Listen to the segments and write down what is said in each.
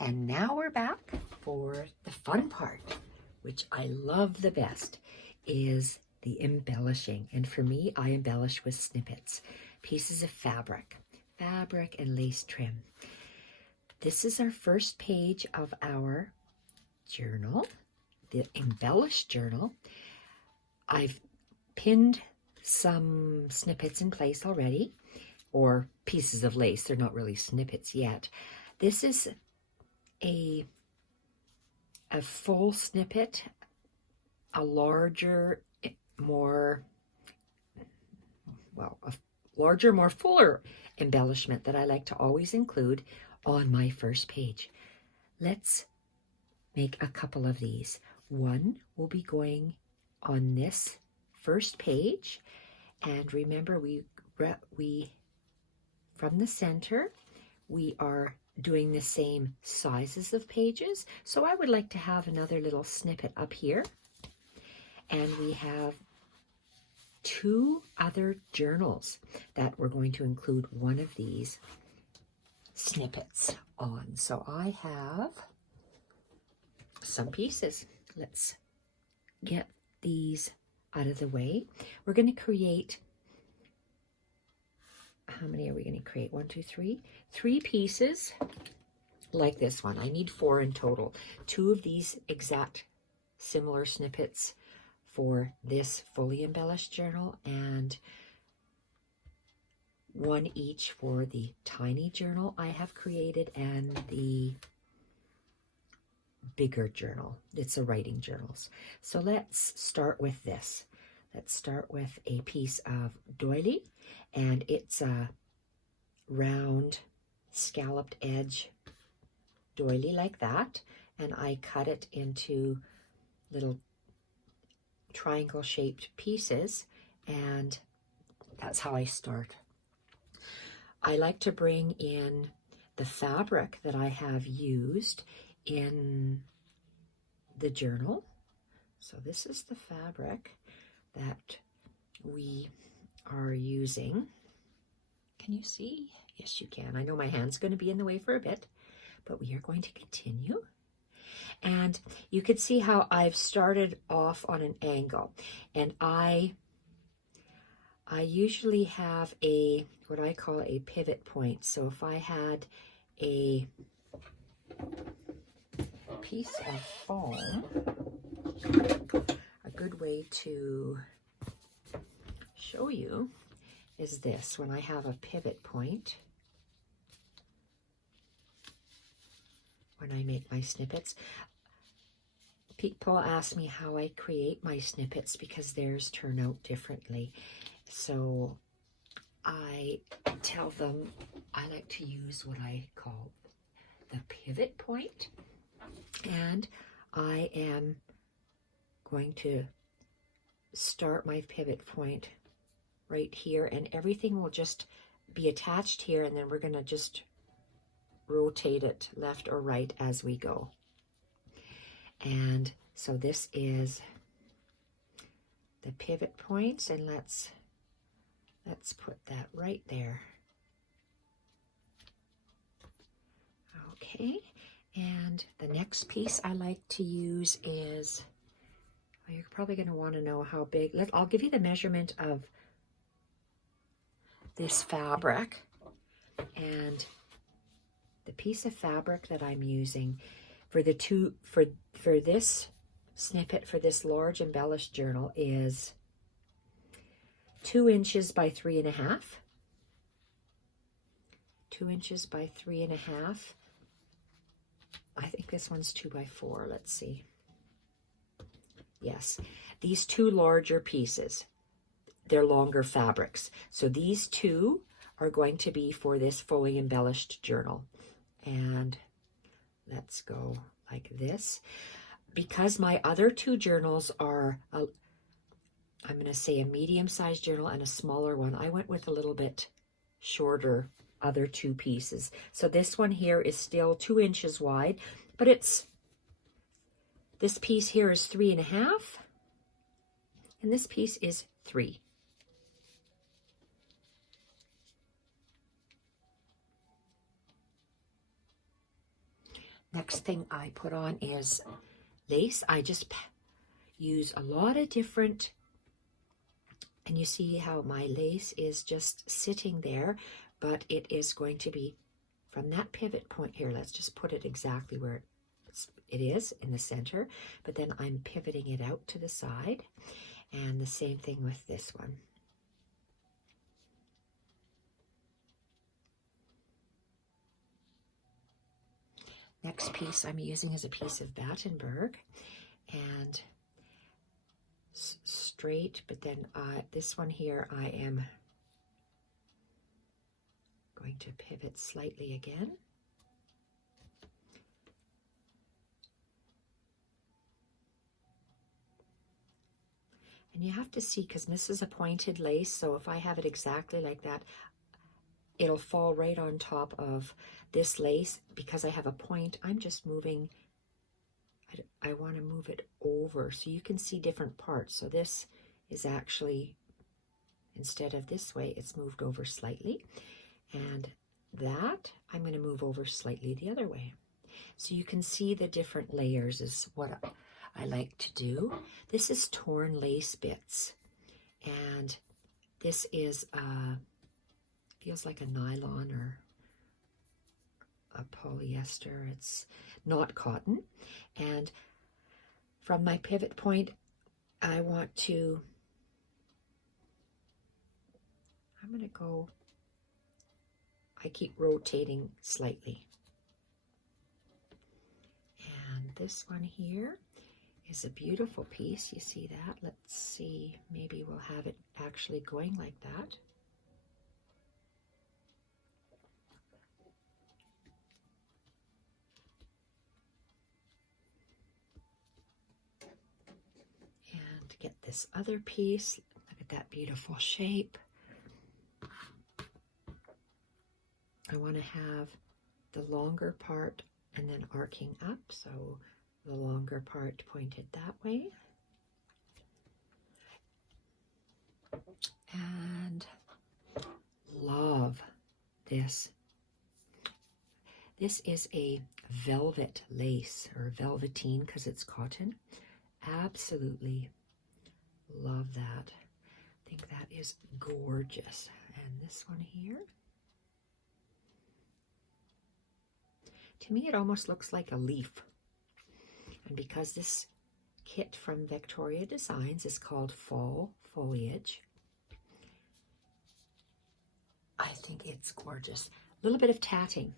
And now we're back for the fun part, which I love the best, is the embellishing. And for me, I embellish with snippets, pieces of fabric and lace trim. This is our first page of our journal, the embellished journal. I've pinned some snippets in place already, or pieces of lace. They're not really snippets yet. This is a full snippet, a larger, more fuller embellishment that I like to always include on my first page. Let's make a couple of these. One will be going on this first page, and remember we from the center we are doing the same sizes of pages, so I would like to have another little snippet up here, and we have two other journals that we're going to include one of these snippets on. So I have some pieces. Let's get these out of the way. We're going to create, how many are we going to create? 1, 2, 3. 3 pieces like this one. I need 4 in total. 2 of these exact similar snippets for this fully embellished journal, and 1 each for the tiny journal I have created and the bigger journal. It's a writing journals. So let's start with this. Let's start with a piece of doily, and it's a round scalloped edge doily like that, and I cut it into little triangle shaped pieces, and that's how I start. I like to bring in the fabric that I have used in the journal. So this is the fabric that we are using. Can you see? Yes, you can. I know my hand's going to be in the way for a bit, but we are going to continue. And you can see how I've started off on an angle, and I usually have a, what I call a pivot point. So if I had a piece of foam, a good way to show you is this. When I have a pivot point, when I make my snippets, people ask me how I create my snippets because theirs turn out differently. So I tell them I like to use what I call the pivot point, and I am going to start my pivot point right here, and everything will just be attached here, and then we're going to just rotate it left or right as we go. And so this is the pivot points, and let's put that right there. Okay, and the next piece I like to use is, well, you're probably going to want to know how big. I'll give you the measurement of this fabric, and the piece of fabric that I'm using for the for this snippet for this large embellished journal is 2 inches by 3.5. 2 inches by 3.5. I think this one's 2 by 4. Let's see. Yes, these 2 larger pieces, they're longer fabrics. So these 2 are going to be for this fully embellished journal. And let's go like this. Because my other 2 journals are, I'm going to say a medium-sized journal and a smaller one, I went with a little bit shorter other 2 pieces. So this one here is still 2 inches wide, but this piece here is 3.5, and this piece is 3. Next thing I put on is lace. I just use a lot of different, and you see how my lace is just sitting there, but it is going to be from that pivot point here. Let's just put it exactly where it is in the center, but then I'm pivoting it out to the side, and the same thing with this one. Next piece I'm using is a piece of Battenberg, and straight, but then this one here I am going to pivot slightly again. And you have to see, because this is a pointed lace, so if I have it exactly like that, it'll fall right on top of this lace. Because I have a point, I'm just moving, I want to move it over so you can see different parts. So this is actually, instead of this way, it's moved over slightly. And that I'm going to move over slightly the other way. So you can see the different layers is what I like to do. This is torn lace bits. And this is feels like a nylon or a polyester. It's not cotton. And from my pivot point, I'm going to go, I keep rotating slightly. And this one here is a beautiful piece. You see that? Let's see, maybe we'll have it actually going like that. And get this other piece. Look at that beautiful shape. I want to have the longer part and then arcing up, so the longer part pointed that way. And love this. This is a velvet lace, or velveteen because it's cotton. Absolutely love that. I think that is gorgeous. And this one here, to me it almost looks like a leaf. And because this kit from Victoria Designs is called Fall Foliage, I think it's gorgeous. A little bit of tatting.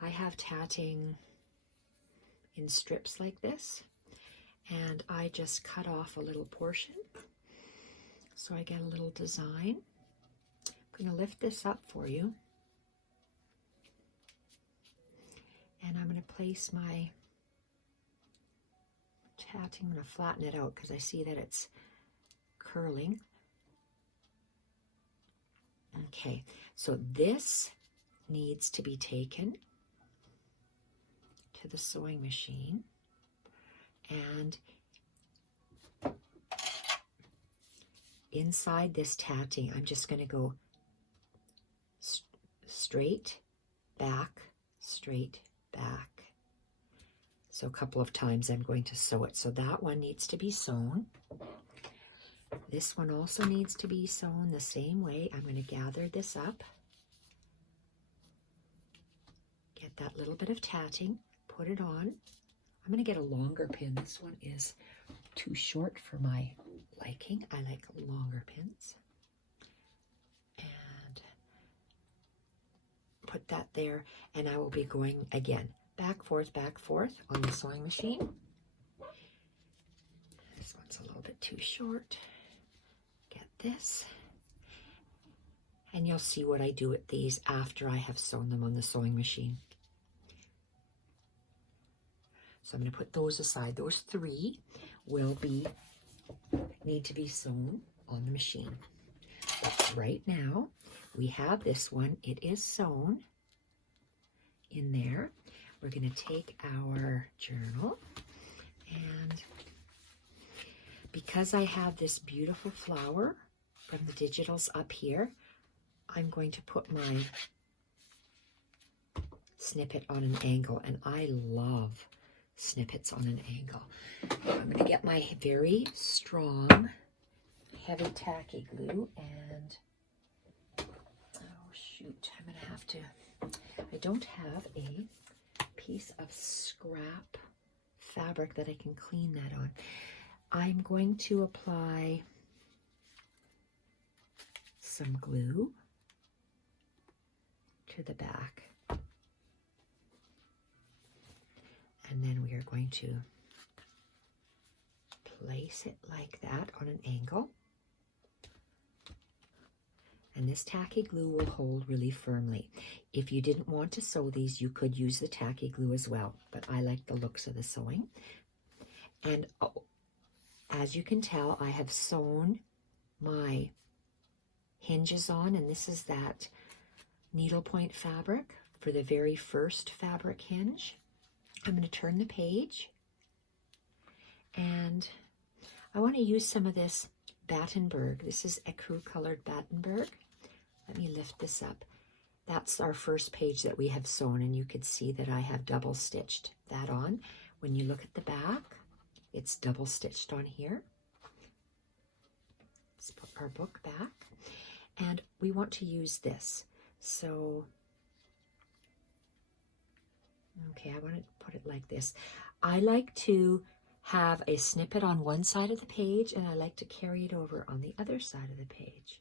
I have tatting in strips like this, and I just cut off a little portion so I get a little design. I'm going to lift this up for you, and I'm going to place my tatting. I'm going to flatten it out because I see that it's curling. Okay, so this needs to be taken to the sewing machine, and inside this tatting, I'm just going to go straight, back, straight, back. So a couple of times I'm going to sew it. So that one needs to be sewn. This one also needs to be sewn the same way. I'm going to gather this up, get that little bit of tatting, put it on. I'm going to get a longer pin. This one is too short for my liking. I like longer pins. And put that there, and I will be going again back, forth on the sewing machine. This one's a little bit too short. Get this. And you'll see what I do with these after I have sewn them on the sewing machine. So I'm going to put those aside. Those three will need to be sewn on the machine. But right now, we have this one. It is sewn in there. We're going to take our journal, and because I have this beautiful flower from the digitals up here, I'm going to put my snippet on an angle, and I love snippets on an angle. I'm going to get my very strong, heavy tacky glue, and oh shoot, I'm going to have to, I don't have a piece of scrap fabric that I can clean that on. I'm going to apply some glue to the back, and then we are going to place it like that on an angle, and this tacky glue will hold really firmly. If you didn't want to sew these, you could use the tacky glue as well, but I like the looks of the sewing. And as you can tell, I have sewn my hinges on, and this is that needlepoint fabric for the very first fabric hinge. I'm going to turn the page, and I want to use some of this Battenberg. This is ecru colored Battenberg. Let me lift this up. That's our first page that we have sewn, and you can see that I have double stitched that on. When you look at the back, it's double stitched on here. Let's put our book back, and we want to use this. So, okay, I want to put it like this. I like to have a snippet on one side of the page, and I like to carry it over on the other side of the page.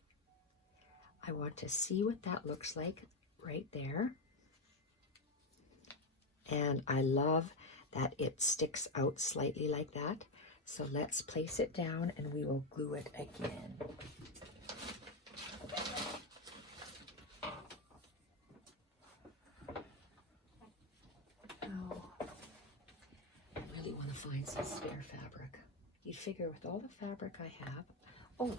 I want to see what that looks like right there. And I love that it sticks out slightly like that. So let's place it down and we will glue it again. Oh, I really want to find some spare fabric. You'd figure with all the fabric I have. Oh.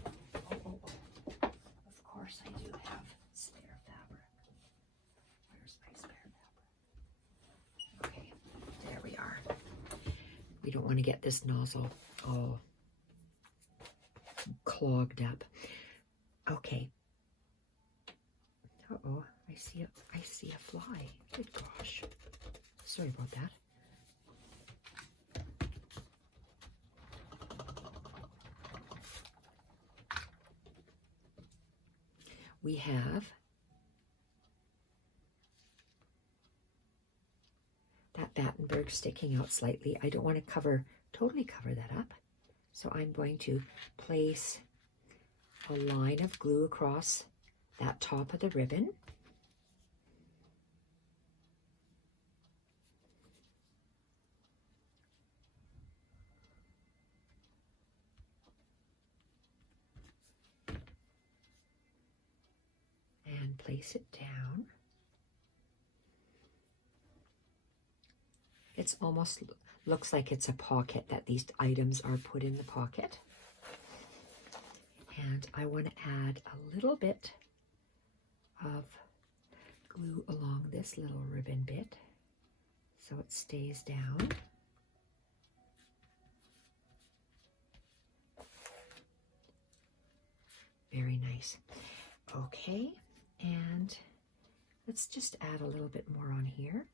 Of course I do have spare fabric. Where's my spare fabric? Okay, there we are. We don't want to get this nozzle all clogged up. Okay. Uh-oh, I see a fly. Good gosh. Sorry about that. We have that Battenberg sticking out slightly. I don't want to totally cover that up. So I'm going to place a line of glue across that top of the ribbon. And place it down. It's almost looks like it's a pocket, that these items are put in the pocket. And I want to add a little bit of glue along this little ribbon bit so it stays down. Very nice. Okay, and let's just add a little bit more on here.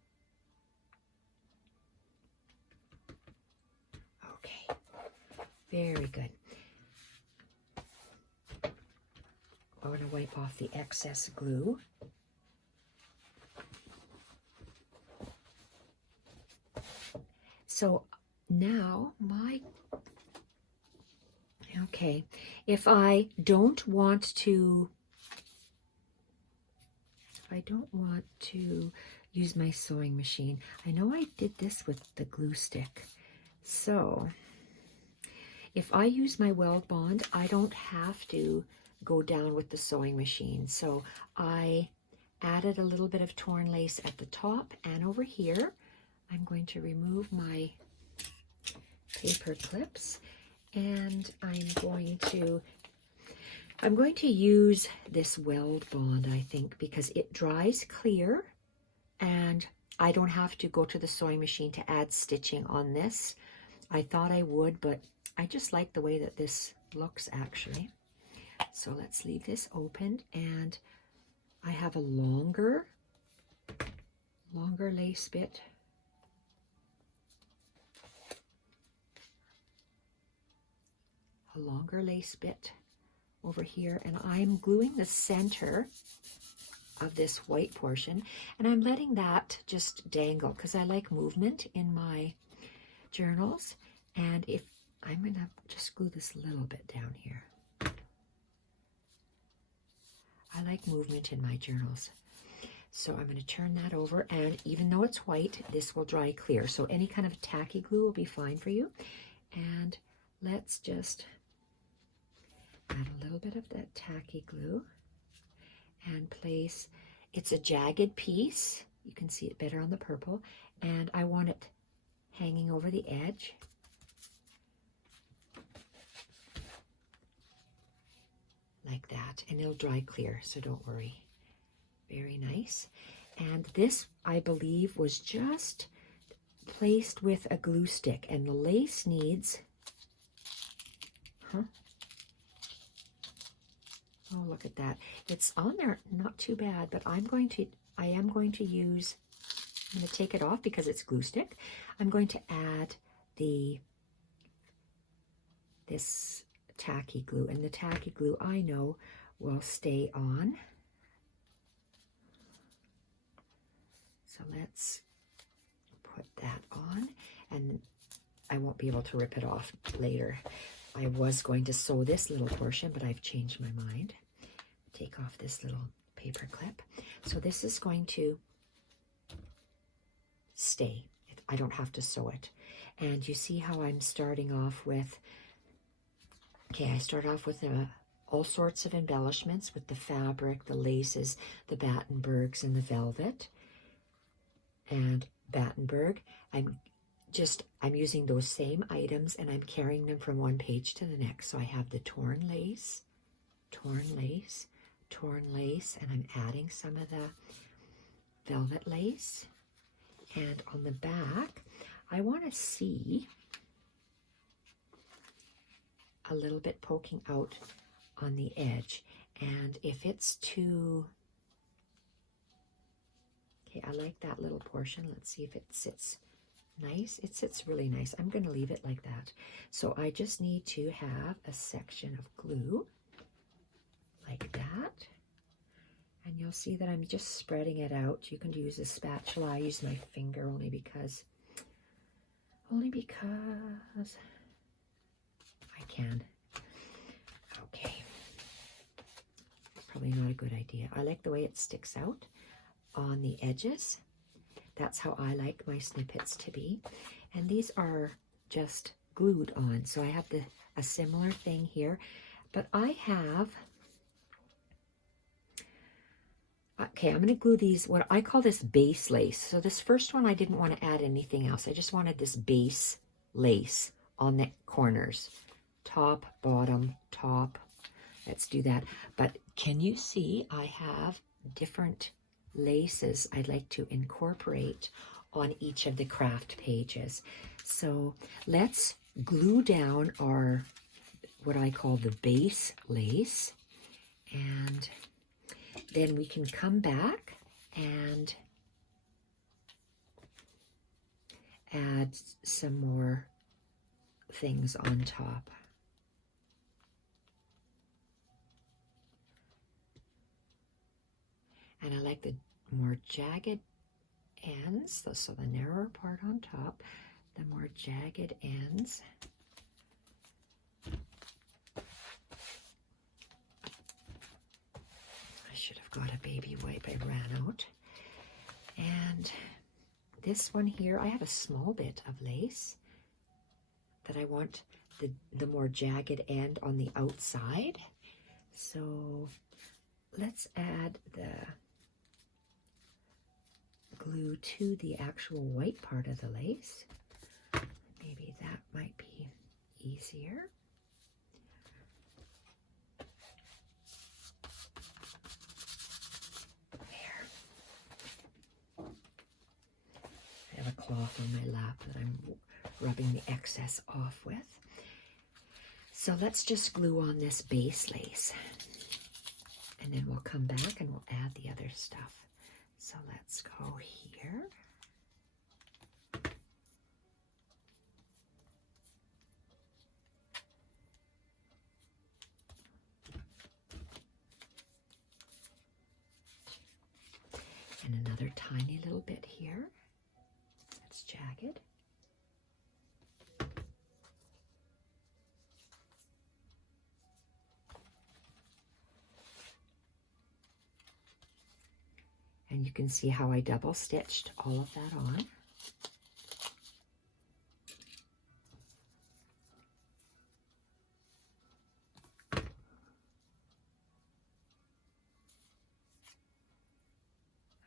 Okay, very good. I want to wipe off the excess glue. So now okay, if I don't want to use my sewing machine, I know I did this with the glue stick. So if I use my weld bond, I don't have to go down with the sewing machine. So I added a little bit of torn lace at the top and over here. I'm going to remove my paper clips, and I'm going to use this weld bond, I think, because it dries clear and I don't have to go to the sewing machine to add stitching on this. I thought I would, but I just like the way that this looks actually. So let's leave this open, and I have a longer longer lace bit. A longer lace bit over here, and I'm gluing the center of this white portion, and I'm letting that just dangle because I like movement in my journals. And if I'm gonna just glue this a little bit down here. I like movement in my journals. So I'm going to turn that over, and even though it's white, this will dry clear. So any kind of tacky glue will be fine for you. And let's just add a little bit of that tacky glue and place, it's a jagged piece. You can see it better on the purple. And I want it hanging over the edge. Like that, and it'll dry clear, so don't worry. Very nice. And this, I believe, was just placed with a glue stick, and the lace needs, oh, look at that. It's on there, not too bad, but I am going to use, I'm going to take it off because it's glue stick. I'm going to add this tacky glue, and the tacky glue I know will stay on. So let's put that on, and I won't be able to rip it off later. I was going to sew this little portion, but I've changed my mind. Take off this little paper clip. So this is going to stay. I don't have to sew it. And you see how I'm starting off with, okay, I start off with all sorts of embellishments with the fabric, the laces, the Battenbergs, and the velvet. And Battenberg, I'm using those same items, and I'm carrying them from one page to the next. So I have the torn lace, and I'm adding some of the velvet lace. And on the back, I want to see a little bit poking out on the edge. And if it's too, okay, I like that little portion. Let's see if it sits nice. It sits really nice. I'm going to leave it like that. So I just need to have a section of glue like that. And you'll see that I'm just spreading it out. You can use a spatula. I use my finger only because I can. Okay. Probably not a good idea. I like the way it sticks out on the edges. That's how I like my snippets to be. And these are just glued on. So I have a similar thing here. But I have, okay, I'm going to glue these, what I call this base lace. So this first one, I didn't want to add anything else. I just wanted this base lace on the corners. Top, bottom, top. Let's do that. But can you see I have different laces I'd like to incorporate on each of the craft pages. So let's glue down our, what I call the base lace, and then we can come back and add some more things on top. And I like the more jagged ends, so the narrower part on top, the more jagged ends. I should have got a baby wipe, I ran out. And this one here, I have a small bit of lace that I want the more jagged end on the outside. So let's add the glue to the actual white part of the lace. Maybe that might be easier. There. I have a cloth on my lap that I'm rubbing the excess off with. So let's just glue on this base lace. And then we'll come back and we'll add the other stuff. So let's go here. And another tiny little bit here. That's jagged. And you can see how I double stitched all of that on.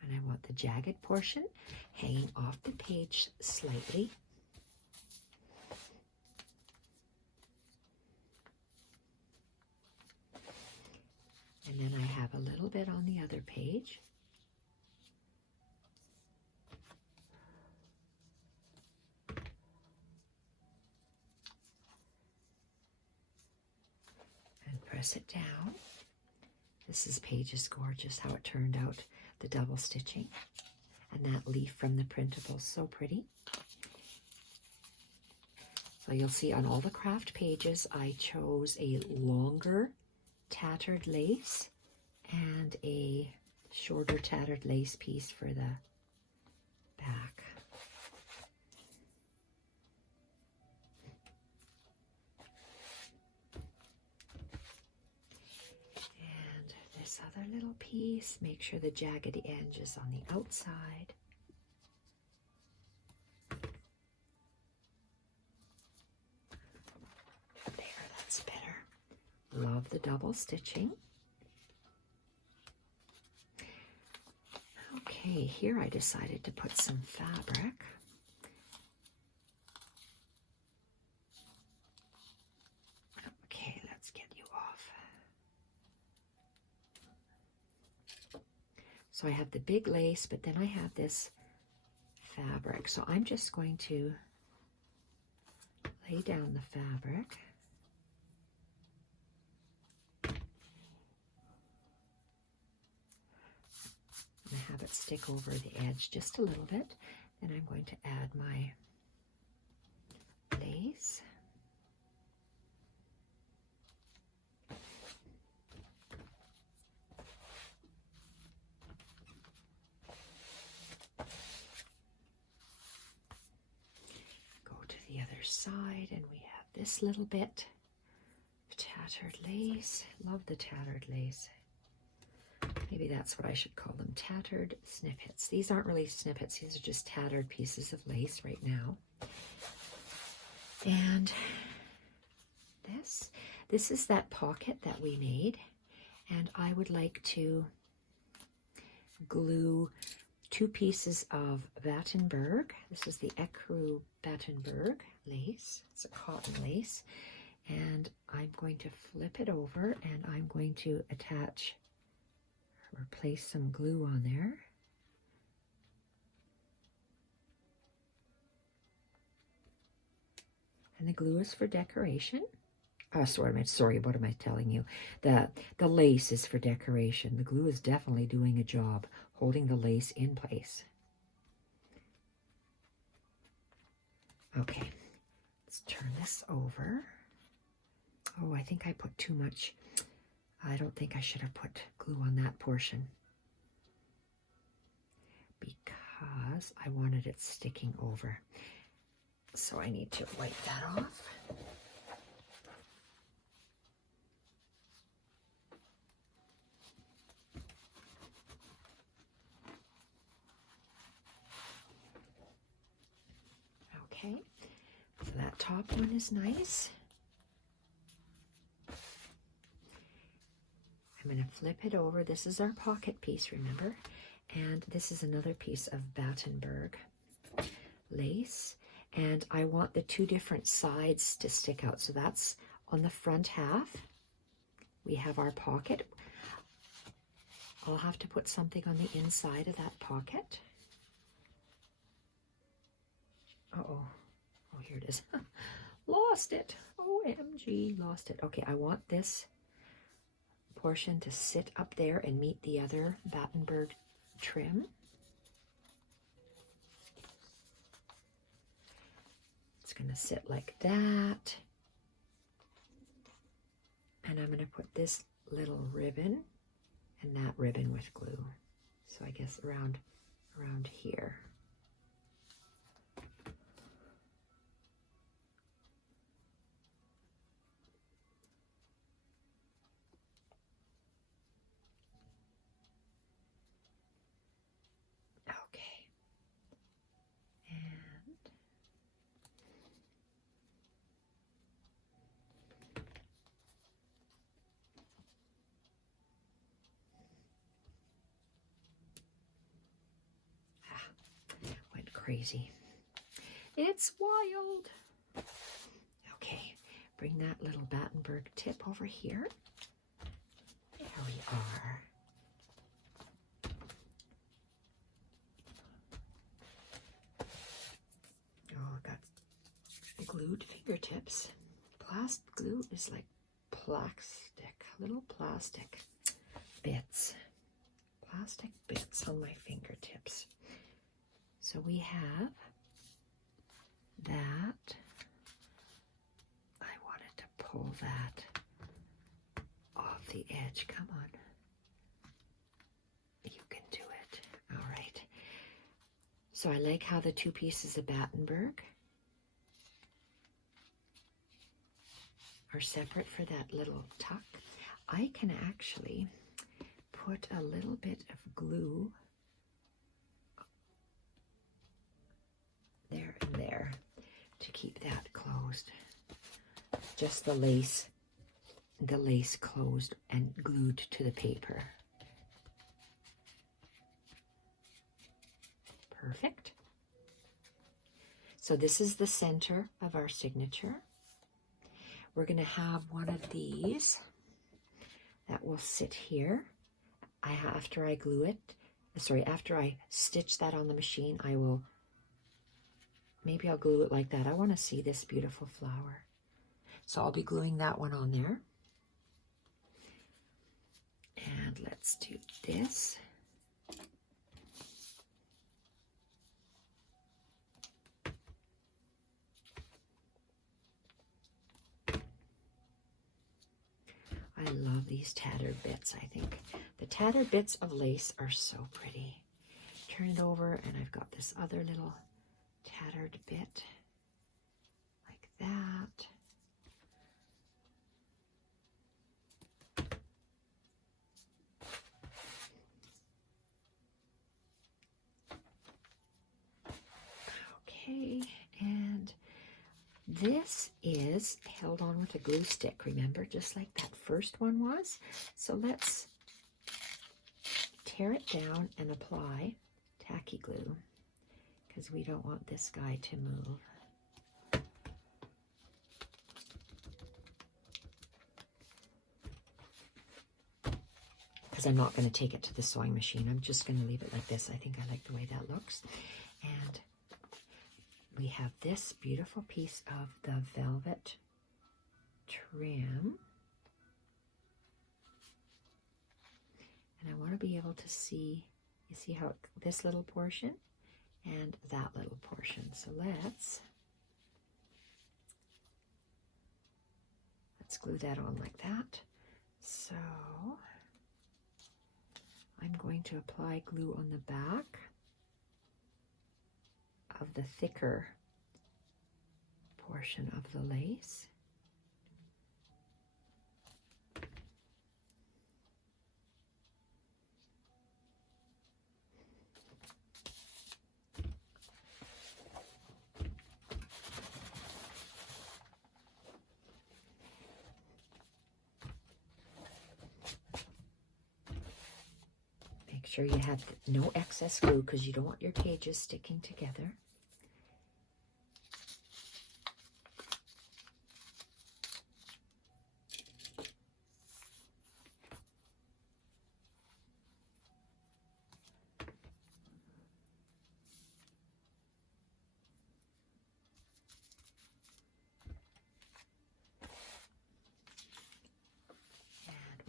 And I want the jagged portion hanging off the page slightly. And then I have a little bit on the other page. And press it down. This page is gorgeous, how it turned out, the double stitching. And that leaf from the printable, so pretty. So you'll see on all the craft pages, I chose a longer tattered lace and a shorter tattered lace piece for the back. And this other little piece, make sure the jagged edge is on the outside. There, that's better. Love the double stitching. Okay, here I decided to put some fabric. Okay, let's get you off. So I have the big lace, but then I have this fabric. So I'm just going to lay down the fabric. And have it stick over the edge just a little bit. Then I'm going to add my lace. Go to the other side and we have this little bit of tattered lace. Love the tattered lace. Maybe that's what I should call them, tattered snippets. These aren't really snippets, these are just tattered pieces of lace right now. And this is that pocket that we made, and I would like to glue 2 pieces of Battenberg. This is the Ecru Battenberg lace. It's a cotton lace, and I'm going to flip it over and I'm going to attach or place some glue on there. And the glue is for decoration. Sorry, what am I telling you? The lace is for decoration. The glue is definitely doing a job holding the lace in place. Okay, let's turn this over. Oh, I think I put too much. I don't think I should have put glue on that portion because I wanted it sticking over. So I need to wipe that off. Okay, so that top one is nice. I'm going to flip it over. This is our pocket piece, remember? And this is another piece of Battenberg lace. And I want the 2 different sides to stick out. So that's on the front half. We have our pocket. I'll have to put something on the inside of that pocket. Uh-oh. Oh, here it is. Lost it. OMG, lost it. Okay, I want this portion to sit up there and meet the other Battenberg trim. it's going to sit like that. And I'm going to put this little ribbon and that ribbon with glue. So I guess around here. Okay. And went crazy. It's wild. Okay, bring that little Battenberg tip over here. There we are. Oh, I got glued fingertips. Plastic glue is like plastic, little plastic bits. Plastic bits on my fingertips. So we have that. I wanted to pull that off the edge. Come on. You can do it. All right. So I like how the two pieces of Battenberg are separate for that little tuck. I can actually put a little bit of glue there and there to keep that closed. Just the lace closed and glued to the paper. Perfect. So this is the center of our signature. We're going to have one of these that will sit here. After I glue it, after I stitch that on the machine, maybe I'll glue it like that. I want to see this beautiful flower. So I'll be gluing that one on there. And let's do this. I love these tattered bits, I think. The tattered bits of lace are so pretty. Turn it over and I've got this other little tattered bit like that. Okay, and this is held on with a glue stick, remember, just like that first one was. So let's tear it down and apply tacky glue because we don't want this guy to move. Because I'm not going to take it to the sewing machine. I'm just going to leave it like this. I think I like the way that looks. And we have this beautiful piece of the velvet trim. And I want to be able to see, you see how this little portion and that little portion. So let's glue that on like that. So I'm going to apply glue on the back of the thicker portion of the lace. Make sure you have no excess glue because you don't want your pages sticking together.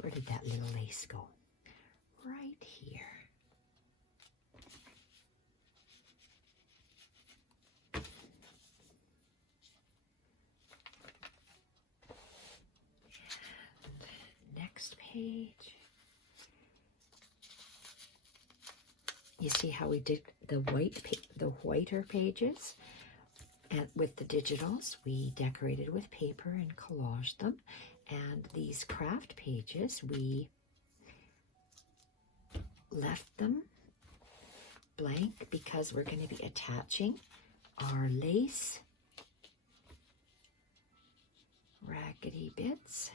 Where did that little lace go? Right here. page. You see how we did the whiter pages? And with the digitals, we decorated with paper and collaged them. And these craft pages, we left them blank because we're going to be attaching our lace raggedy bits.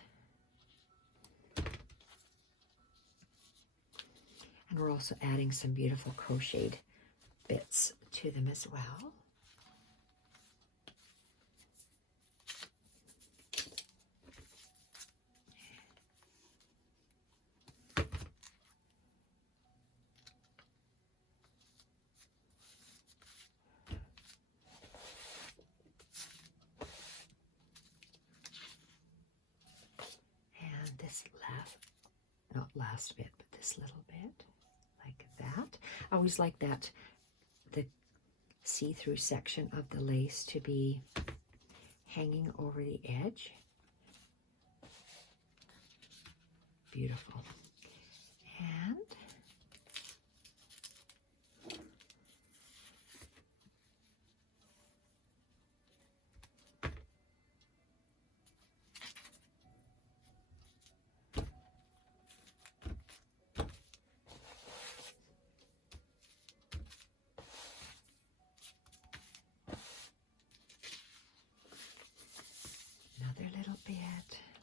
And we're also adding some beautiful crocheted bits to them as well. This not last bit, but this little bit, like that. I always like that, the see-through section of the lace to be hanging over the edge. Beautiful. And another little bit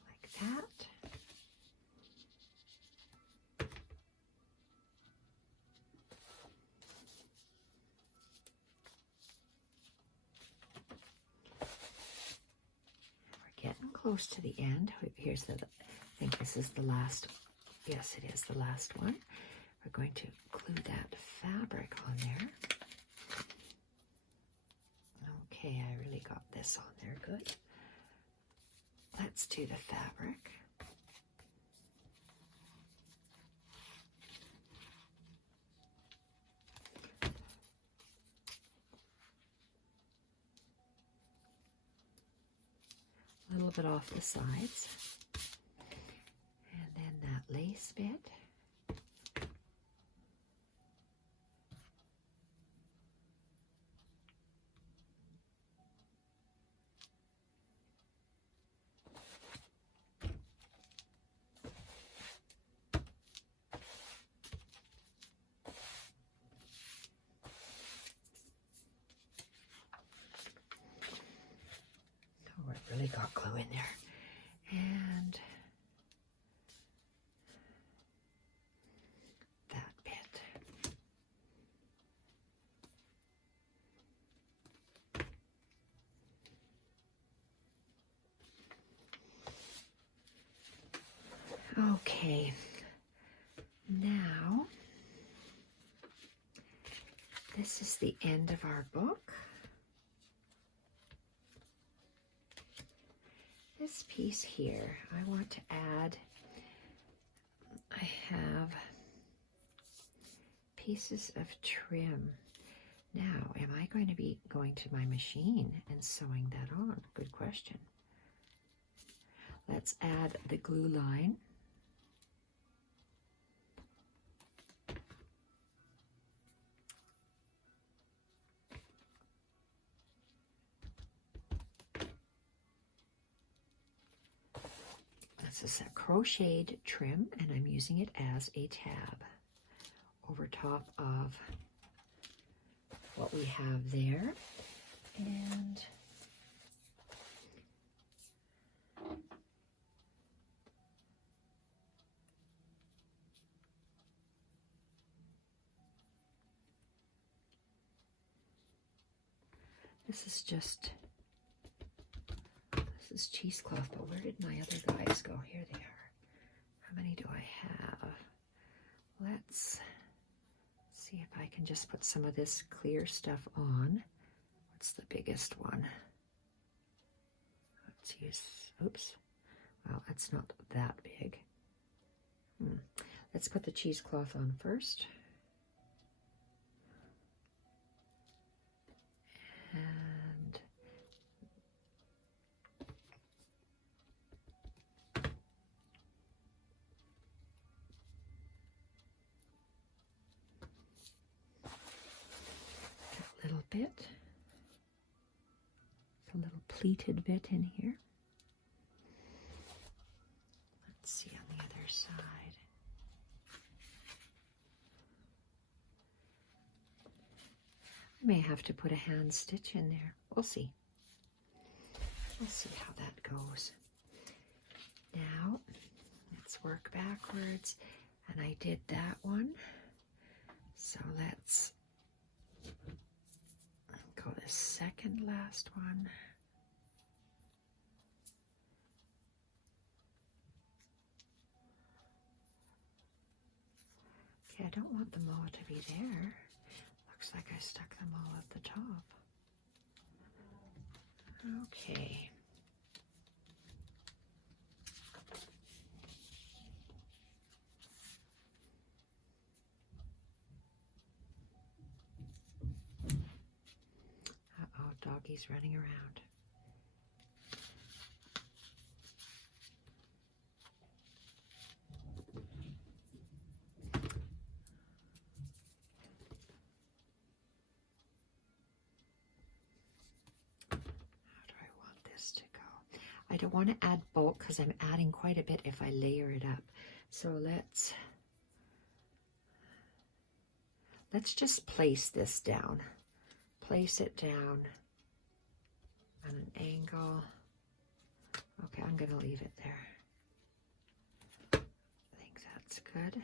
like that. We're getting close to the end. Here's the, I think this is the last, yes it is the last one. We're going to glue that fabric on there. Okay, I really got this on there good. Let's do the fabric. A little bit off the sides. And then that lace bit. Really got glue in there. And that bit. Okay, now this is the end of our book. This piece here, I want to add, I have pieces of trim. Now, am I going to be going to my machine and sewing that on? Good question. Let's add the glue line. This is a crocheted trim, and I'm using it as a tab over top of what we have there. And this is just, this is cheesecloth, but where did my other guys go? Here they are. How many do I have? Let's see if I can just put some of this clear stuff on. What's the biggest one? Let's use, oops. Well, that's not that big. Let's put the cheesecloth on first. And bit. A little pleated bit in here. Let's see on the other side. I may have to put a hand stitch in there. We'll see. We'll see how that goes. Now, let's work backwards. And I did that one. So let's go the second last one. Okay, I don't want them all to be there. Looks like I stuck them all at the top. Okay. Uh-oh, doggy's running around. I don't want to add bulk because I'm adding quite a bit if I layer it up. So let's just place this down. Place it down on an angle. Okay, I'm going to leave it there. I think that's good.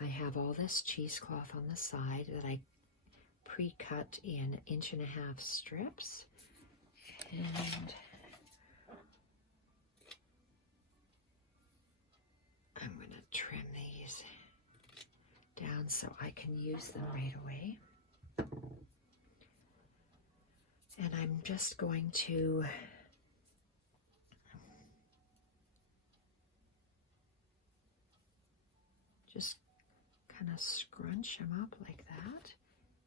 I have all this cheesecloth on the side that I pre-cut in 1.5 inch strips. And I'm going to trim these down so I can use them right away. And I'm just going to just kind of scrunch them up like that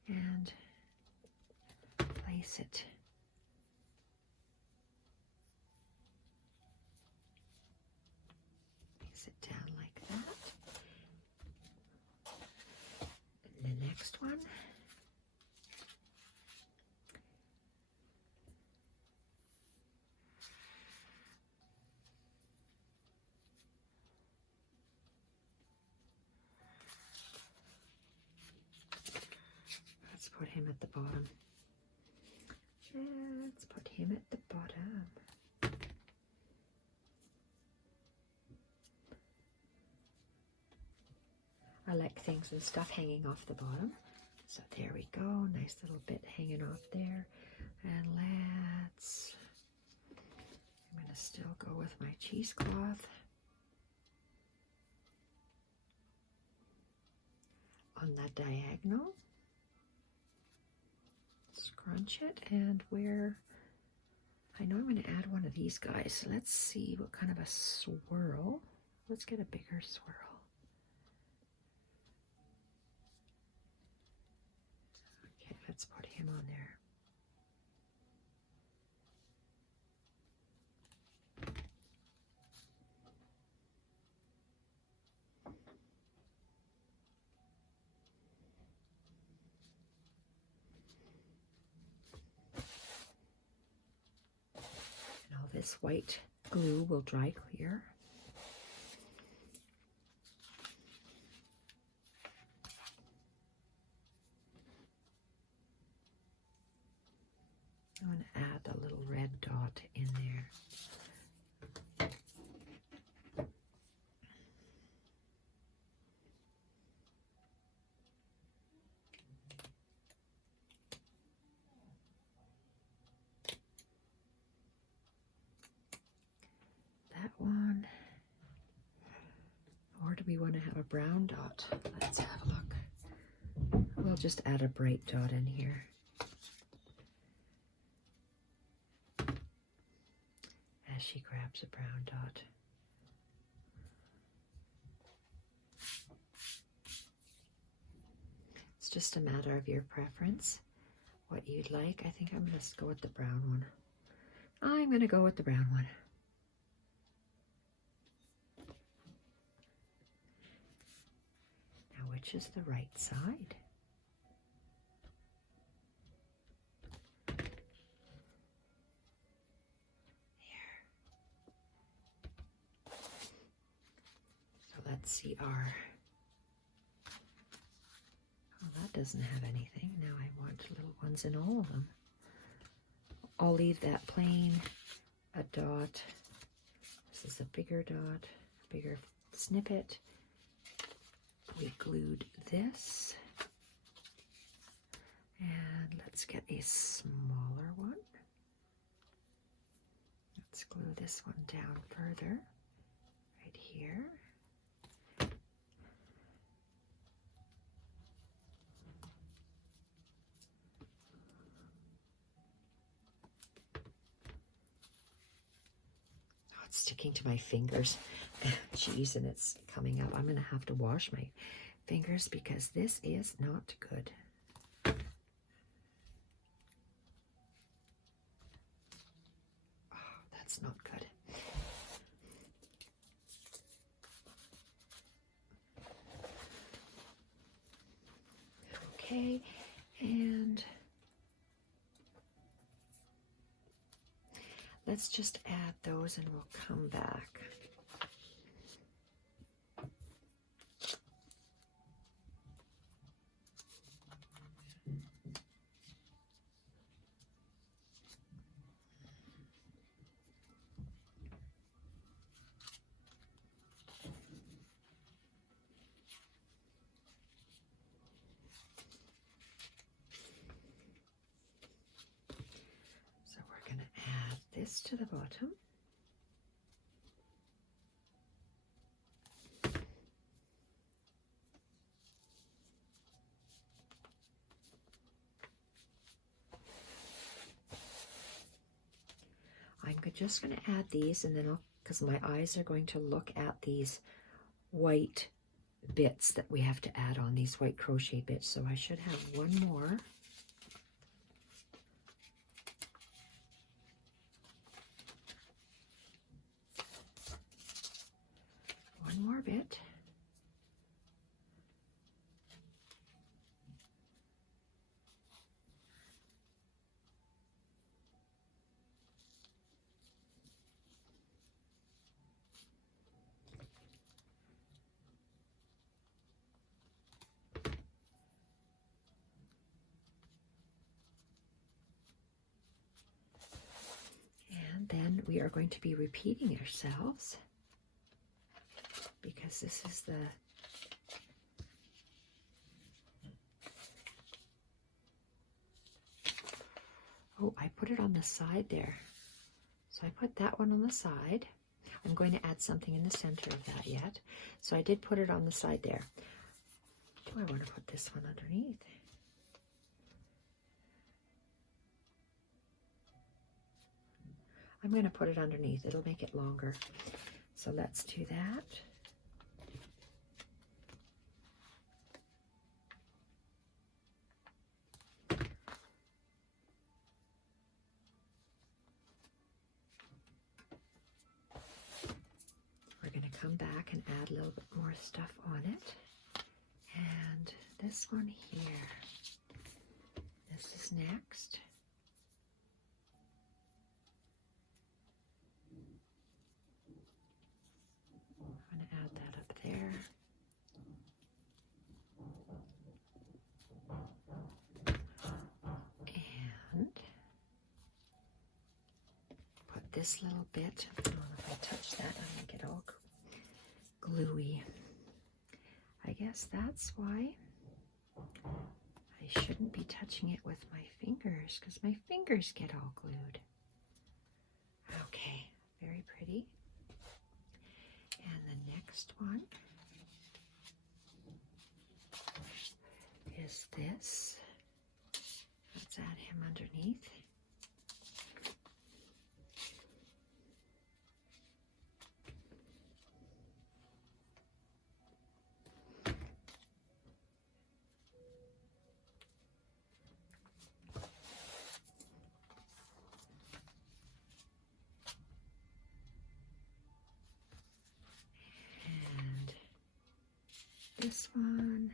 and place it down like that. And the next one, let's put him at the bottom. Let's put him at the bottom. I like things and stuff hanging off the bottom. So there we go, nice little bit hanging off there. And I'm gonna still go with my cheesecloth on that diagonal. Scrunch it, and I know I'm going to add one of these guys. So let's see what kind of a swirl. Let's get a bigger swirl. Okay, let's put him on there. This white glue will dry clear. I'm going to add a little red dot in there. One, or do we want to have a brown dot? Let's have a look. We'll just add a bright dot in here. As she grabs a brown dot. It's just a matter of your preference, what you'd like. I think I'm going to go with the brown one. I'm going to go with the brown one. which is the right side. Let's see our, oh, that doesn't have anything. Now I want little ones in all of them. I'll leave that plain, a dot. This is a bigger dot, bigger snippet. We glued this. And let's get a smaller one. Let's glue this one down further, right here. Sticking to my fingers. Jeez, and it's coming up. I'm going to have to wash my fingers because this is not good. Oh, that's not good. Okay, and let's just add those and we'll come back. So we're going to add this to the bottom. I'm just going to add these, and then I'll, because my eyes are going to look at these white bits that we have to add on, these white crochet bits. So I should have one more. One more bit. And then we are going to be repeating ourselves because this is the oh, I put it on the side there. So I put that one on the side. I'm going to add something in the center of that yet. So I did put it on the side there. Do I want to put this one underneath? I'm going to put it underneath. It'll make it longer. So let's do that. We're going to come back and add a little bit more stuff on it. And this one here. This is next. I'm going to add that up there. And put this little bit, I don't know if I touch that, I make it all gluey. I guess that's why I shouldn't be touching it with my fingers, because my fingers get all glued. Okay, very pretty. And the next one is this. Let's add him underneath. This one,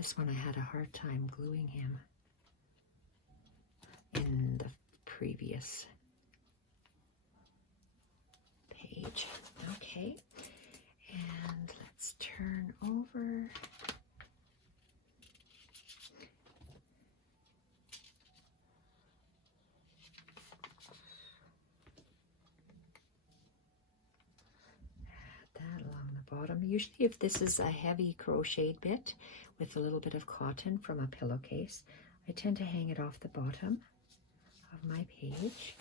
This one I had a hard time gluing him in the previous page. Okay, and let's turn over. Bottom. Usually if this is a heavy crocheted bit with a little bit of cotton from a pillowcase, I tend to hang it off the bottom of my page.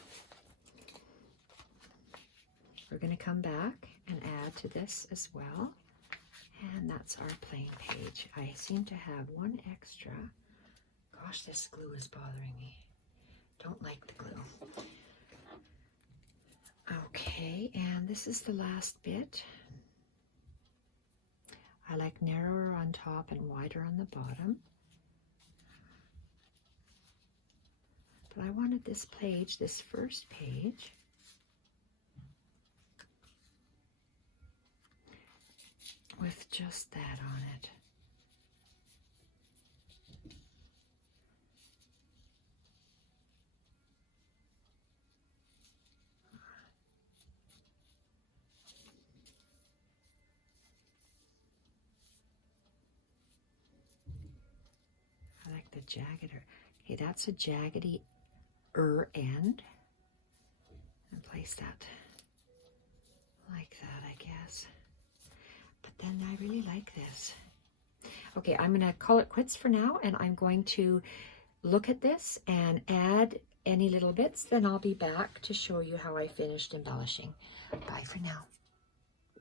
We're going to come back and add to this as well. And that's our plain page. I seem to have one extra. Gosh, this glue is bothering me. Don't like the glue. Okay, and this is the last bit. I like narrower on top and wider on the bottom. But I wanted this page, this first page, with just that on it. I like the jagged. Okay, that's a jaggedy end. And place that like that, I guess. But then I really like this. Okay, I'm going to call it quits for now, and I'm going to look at this and add any little bits. Then I'll be back to show you how I finished embellishing. Bye for now.